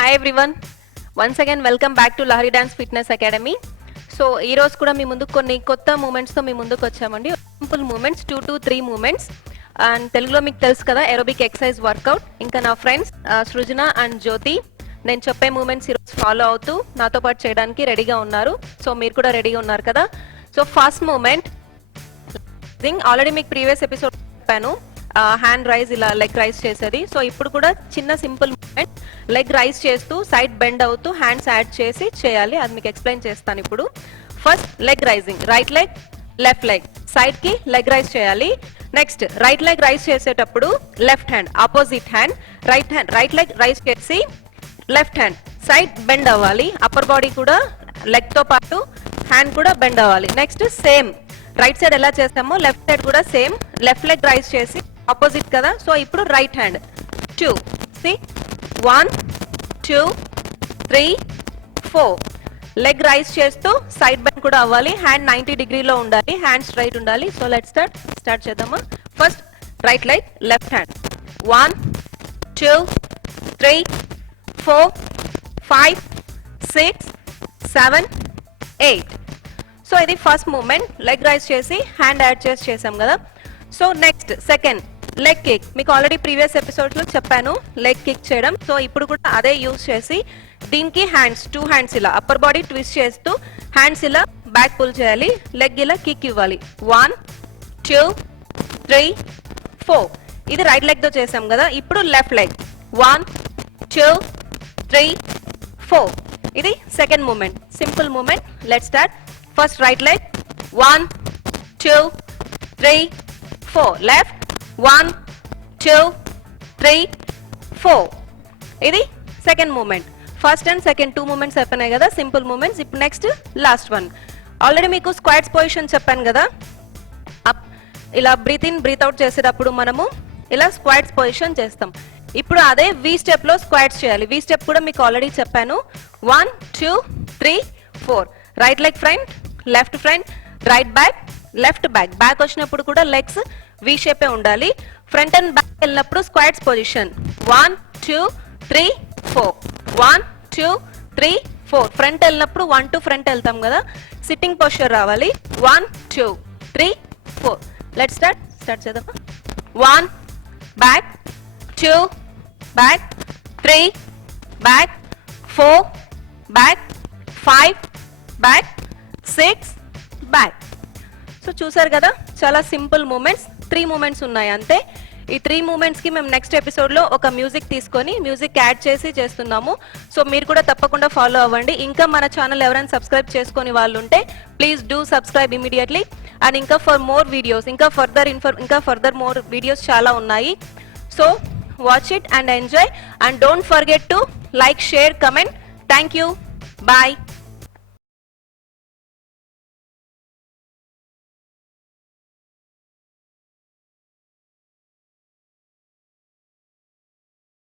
Hi everyone. Once again welcome back to Lahari Dance Fitness Academy. So ఈ రోజు కూడా మీ ముందు కొన్ని కొత్త మూమెంట్స్తో మీ ముందుకు వచ్చామండి. Simple moments 2 to 3 moments and తెలుగులో మీకు తెలుసు కదా ఏరోబిక్ ఎక్సర్సైజ్ వర్కౌట్. ఇంకా నా ఫ్రెండ్స్ సృజన అండ్ జ్యోతి నేను చెప్పే మూమెంట్స్ ఈరోజు ఫాలో అవుతూ నాతో పాటు చేయడానికి రెడీగా ఉన్నారు. సో మీరు కూడా రెడీగా ఉన్నారు కదా. సో ఫస్ట్ మూమెంట్ ఆల్రెడీ మీకు ప్రీవియస్ ఎపిసోడ్ చెప్పాను, హ్యాండ్ రైజ్ ఇలా లెగ్ రైజ్ చేసేది. సో ఇప్పుడు కూడా చిన్న సింపుల్ మూమెంట్, లెగ్ రైజ్ చేస్తూ సైడ్ బెండ్ అవుతూ హ్యాండ్స్ యాడ్ చేసి చేయాలి. అది మీకు ఎక్స్ప్లెయిన్ చేస్తాను ఇప్పుడు. First leg raising, right leg left leg side కి లెగ్ రైజ్ చేయాలి. నెక్స్ట్ రైట్ లెగ్ రైజ్ చేసేటప్పుడు left hand opposite hand, right leg raise చేసి లెఫ్ట్ హ్యాండ్ సైడ్ బెండ్ అవ్వాలి. అప్పర్ బాడీ కూడా లెగ్ తో పాటు హ్యాండ్ కూడా బెండ్ అవ్వాలి. నెక్స్ట్ సేమ్ రైట్ సైడ్ ఎలా చేస్తామో లెఫ్ట్ సైడ్ కూడా సేమ్ లెఫ్ట్ లెగ్ రైజ్ చేసి ఆపోజిట్ కదా. సో ఇప్పుడు రైట్ హ్యాండ్ 2 1 2 3 4 లెగ్ రైజ్ చేస్తూ సైడ్ బెండ్ కూడా అవ్వాలి. హ్యాండ్ 90 డిగ్రీలో ఉండాలి, హ్యాండ్ స్ట్రైట్ ఉండాలి. సో లెట్స్ స్టార్ట్ చేద్దామా. First right leg left hand 1 2 3 4 5 6 7 8. So ఇది ఫస్ట్ మూమెంట్, లెగ్ రైజ్ చేసి హ్యాండ్ యాడ్ చేసి చేసాం కదా. So next second leg kick. మీకు ఆల్రెడీ ప్రీవియస్ ఎపిసోడ్స్ లో చెప్పాను లెగ్ కిక్ చేయడం. సో ఇప్పుడు కూడా అదే యూజ్ చేసి దీనికి హ్యాండ్స్ 2 హ్యాండ్స్ ఇలా అప్పర్ బాడీ ట్విస్ట్ చేస్తూ హ్యాండ్స్ ఇలా బ్యాక్ పుల్ చేయాలి, లెగ్ ఇలా కిక్ ఇవ్వాలి. 1 2 3 4 ఇది రైట్ లెగ్ తో చేసాం కదా. ఇప్పుడు లెఫ్ట్ లెగ్ 1 2 3 4 ఇది second moment, simple moment. Let's start. First right leg 1 2 3 4 left 1 2 3 4 ఇది second moment. First and second 2 moments అయిపోయినాయి కదా, సింపుల్ మూమెంట్స్. ఇప్పుడు నెక్స్ట్ లాస్ట్ వన్. ఆల్రెడీ మీకు స్క్వాట్స్ పొజిషన్ చెప్పాను కదా. అప్ ఇలా బ్రీత్ ఇన్ బ్రీత్ అవుట్ చేసేటప్పుడు మనము ఇలా స్క్వాట్స్ పొజిషన్ చేస్తాం. ఇప్పుడు అదే వి స్టెప్ లో స్క్వాట్స్ చేయాలి. వి స్టెప్ కూడా మీకు ఆల్రెడీ చెప్పాను. 1 2 3 4 right leg front left front right back left back. Back వచ్చినప్పుడు కూడా లెగ్స్ వి షేపే ఉండాలి. ఫ్రంట్ అండ్ బ్యాక్ వెళ్ళినప్పుడు స్క్వాట్స్ పొజిషన్ 1 2 3 4 1 2 3 4. ఫ్రంట్ వెళ్ళినప్పుడు 1 2 ఫ్రంట్ వెళ్తాం కదా, సిట్టింగ్ పొజిషన్ రావాలి. 1 2 3 4 లెట్స్ స్టార్ట్ చేద్దాం. 1 back 2 back 3 back 4 back 5 back 6 back. So చూసారు కదా, చాలా సింపుల్ మూమెంట్స్. 3 మూమెంట్స్ ఉన్నాయి అంతే. ఈ 3 మూమెంట్స్ కి మేము నెక్స్ట్ ఎపిసోడ్ లో ఒక మ్యూజిక్ తీసుకొని మ్యూజిక్ యాడ్ చేసి చేస్తున్నాము. సో మీరు కూడా తప్పకుండా ఫాలో అవ్వండి. ఇంకా మన ఛానల్ ఎవరైనా సబ్స్క్రైబ్ చేసుకొని వాళ్ళు ఉంటే please do subscribe immediately. And ఇంకా ఫర్ మోర్ వీడియోస్, ఇంకా ఫర్దర్ మోర్ వీడియోస్ చాలా ఉన్నాయి. So watch it and enjoy. And don't forget to like, share, comment. Thank you. Bye.